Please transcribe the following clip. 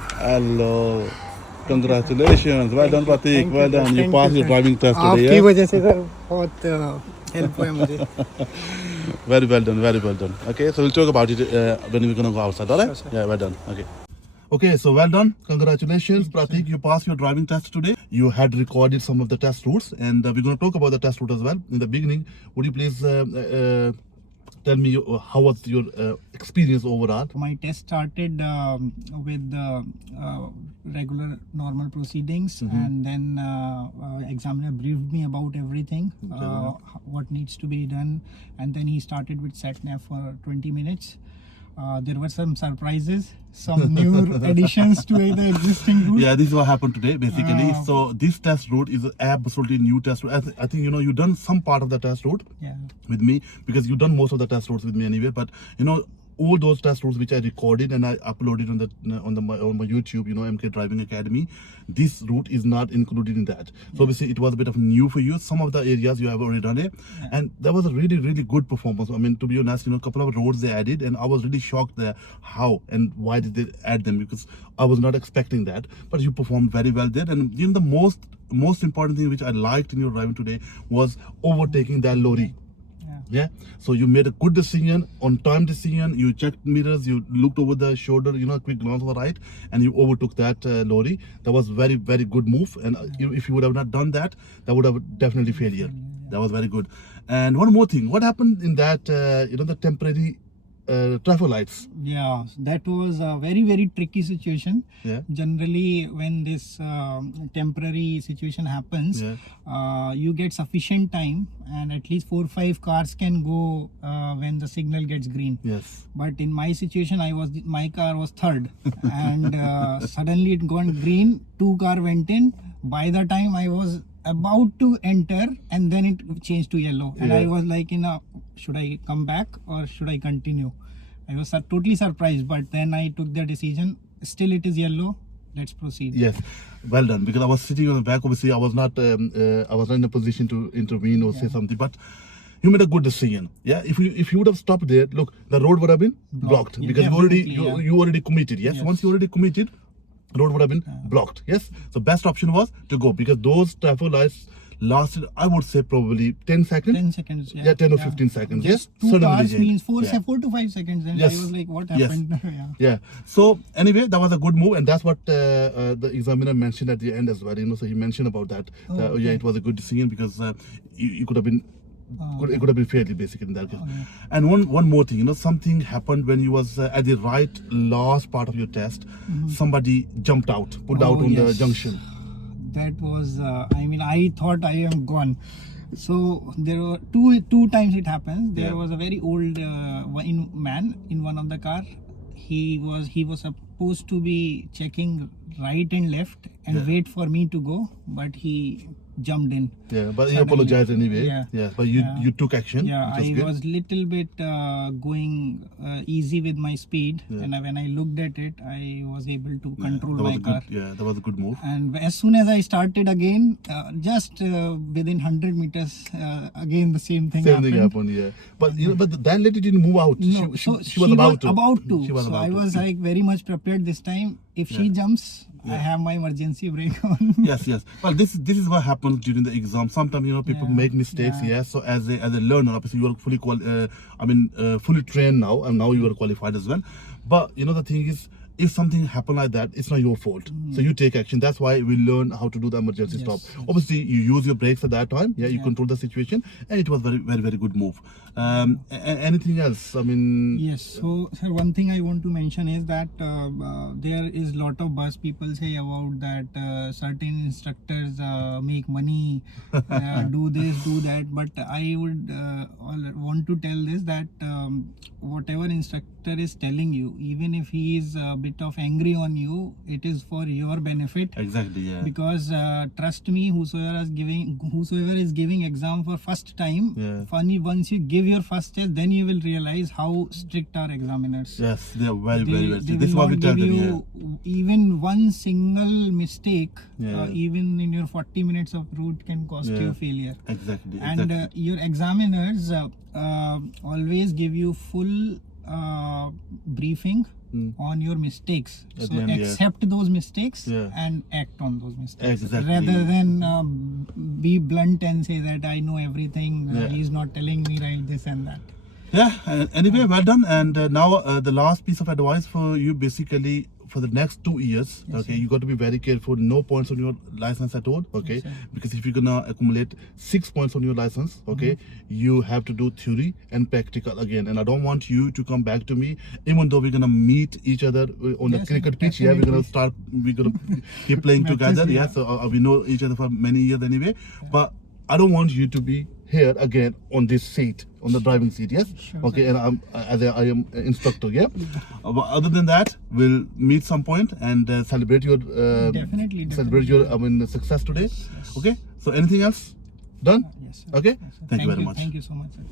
Hello. Congratulations. Well done, Prateek. Well done. You passed your driving test आपकी today. वजह से sir बहुत help हुआ मुझे. Very well done. Very well done. Okay, so we'll talk about it when we're gonna go outside. All right? Sure, Yeah, well done. Okay. Okay, so well done. Congratulations, Prateek. You passed your driving test today. You had recorded some of the test routes, and we're going to talk about the test route as well. In the beginning, would you please tell me how was your experience overall? My test started with the regular normal proceedings, and then examiner briefed me about everything, what needs to be done, and then he started with sat nav for 20 minutes. There were some surprises, some new additions to the existing route. Yeah, this is what happened today, basically. So this test route is an absolutely new test route. I think, you've done some part of the test route with me, because you've done most of the test routes with me anyway. But, all those test routes which I recorded and I uploaded on my YouTube, MK Driving Academy, this route is not included in that. So obviously it was a bit of new for you. Some of the areas you have already done it, and that was a really, really good performance. I mean, to be honest, a couple of roads they added, and I was really shocked there how and why did they add them, because I was not expecting that. But you performed very well there, and the most important thing which I liked in your driving today was overtaking that lorry. Yeah, so you made a good decision, on time decision. You checked mirrors, you looked over the shoulder, a quick glance on the right, and you overtook that lorry. That was very, very good move. And if you would have not done that, that would have definitely failure. That was very good. And one more thing, what happened in that the temporary traffic lights? Yeah, that was a very, very tricky situation. Generally when this temporary situation happens, you get sufficient time, and at least 4 or 5 cars can go when the signal gets green. But in my situation, my car was third, and suddenly it got green. 2 cars went in. By the time I was about to enter, and then it changed to yellow, and I was like, should I come back or should I continue? I was totally surprised, but then I took the decision. Still it is yellow, let's proceed. Yes, well done, because I was sitting on the back. Obviously I was not in a position to intervene or say something, but you made a good decision. If you would have stopped there, look, the road would have been blocked, because you already committed. Once you already committed, road would have been blocked. So best option was to go, because those traffic lights lasted, I would say, probably 10 seconds. 10 seconds. 10 or 15 seconds. Just 2 cars means 4 to 5 seconds. And I was like, what happened? So anyway, that was a good move, and that's what the examiner mentioned at the end as well. So he mentioned about that. It was a good decision, because you could have been. It could have been fairly basic in that case. And one more thing, something happened when you was at the last part of your test. Somebody jumped out, pulled out on the junction. That was, I thought I am gone. So there were two times it happened. There was a very old man in one of the car. He was supposed to be checking right and left and wait for me to go, but he jumped in. But he apologized anyway. But you took action. I was little bit going easy with my speed, and when I looked at it, I was able to control my car. That was a good move. And as soon as I started again, just within 100 meters, again the same thing happened. But but that lady didn't move out. No, she was about to. So I was like very much prepared this time. If she jumps, I have my emergency brake on. Yes. Well, this is what happens during the exam. Sometimes people make mistakes. So as a learner, obviously you are fully trained now, and now you are qualified as well. But the thing is, if something happened like that, it's not your fault. So you take action. That's why we learn how to do the emergency stop. Obviously, you use your brakes at that time. You control the situation, and it was very, very, very good move. Anything else? Yes. So, sir, one thing I want to mention is that there is lot of buzz people say about that certain instructors make money, do this, do that. But I would want to tell this, that whatever instructor is telling you, even if he is a bit of angry on you, it is for your benefit. Exactly. Because trust me, whosoever is giving exam for first time, once you give your first test, then you will realize how strict are examiners. Yes, they are very, very strict. This is what we tell them. Even one single mistake, even in your 40 minutes of route, can cost you failure. Exactly. And your examiners always give you full briefing on your mistakes. At So the end, yeah. accept those mistakes Yeah. and act on those mistakes. Exactly. Rather than be blunt and say that I know everything, Yeah. he's not telling me right, this and that. Yeah, anyway, well done. And now the last piece of advice for you, basically for the next 2 years, Yes, okay, sir. you got to be very careful. No points on your license at all, okay? Yes, sir. Because if you're gonna accumulate 6 points on your license, okay, you have to do theory and practical again. And I don't want you to come back to me, even though we're gonna meet each other on the Yes, sir, cricket pitch. Yeah, we're gonna keep playing Matches, together. Yeah, yeah. so we know each other for many years anyway. But I don't want you to be here again on this seat, on the driving seat. Yes. Sure, Okay, sir. and I am instructor. Yeah. But other than that, we'll meet some point and celebrate your Definitely. celebrate your success today. Yes. Okay. So anything else? Done. Yes, sir. Okay. Yes, sir. Thank you very much. Thank you so much, sir.